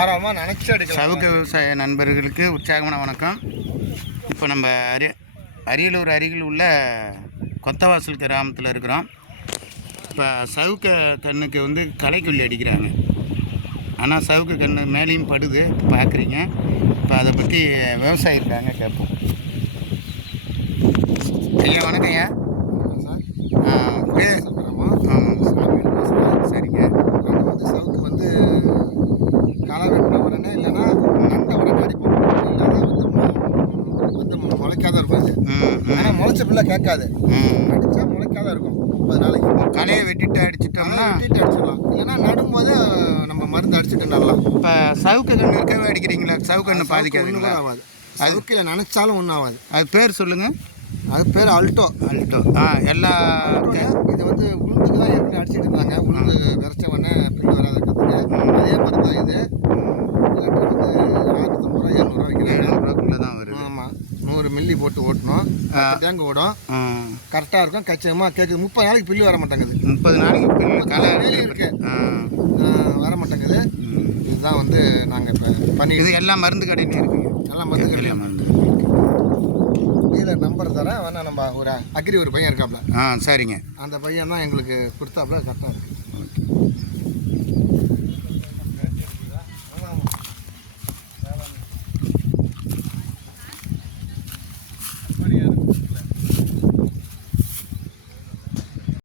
தாராளமாக நினச்சி அடிக்கலாம் சவுக்கு விவசாய நண்பர்களுக்கு உற்சாகமான வணக்கம். இப்போ நம்ம அரி அரியலூர் அருகில் உள்ள கொத்தவாசல் கிராமத்தில் இருக்கிறோம். இப்போ சவுக்க கண்ணுக்கு வந்து களைக்கொல்லி அடிக்கிறாங்க. ஆனால் சவுக்கு கண்ணு மேலேயும் படுது பார்க்குறீங்க இப்போ அதை பற்றி விவசாயி இருக்காங்க கேட்போம். ஐயா வணக்கம் ஐயா முளைக்காத இருக்கும் ஆனால் முளைச்ச பிள்ளை கேட்காது. அடித்தா முளைக்காத இருக்கும். முப்பது நாளைக்கு. களையை வெட்டிட்டு அடிச்சிட்டோம்னா வெட்டிட்டு அடிச்சிடலாம். இல்லைன்னா நடும்போது நம்ம மருந்து அடிச்சுட்டு நடலாம். இப்போ சவுக்கு கண்ணு இருக்கவே அடிக்கிறீங்களா? சவுக்கு கண்ணு பாதிக்காதுங்களா? ஆகாது. சவுக்கில் நினச்சாலும் ஒன்றும் ஆகாது. அது பேர் சொல்லுங்கள் அது பேர் அல்டோ. அல்டோ. ஆ எல்லா இது வந்து உளுந்துக்கு தான் ஏற்கனவே அடிச்சிட்டு இருந்தாங்க. உளுந்து விரைச்ச மில்லி போட்டு ஓட்டணும். டேங்க் ஓடும். கரெக்டாக இருக்கும். கச்சிதமாக கேட்குது. முப்பது நாளைக்கு பில்லு வர மாட்டேங்குது. முப்பது நாளைக்கு பில்லு டெய்லி இருக்கு. வர மாட்டேங்குது. இதுதான் வந்து நாங்கள் இப்போ பண்ணி இது எல்லா மருந்து கடையிலையும் இருக்குங்க எல்லாம் மருந்து கிடையாது மருந்து டீலர் நம்பர் தரேன். வேணா நம்ம ஒரு அக்ரி ஒரு பையன் இருக்காப்ல. ஆ சரிங்க. அந்த பையன் தான் எங்களுக்கு கொடுத்தாப்புல கரெக்டாக இருக்குது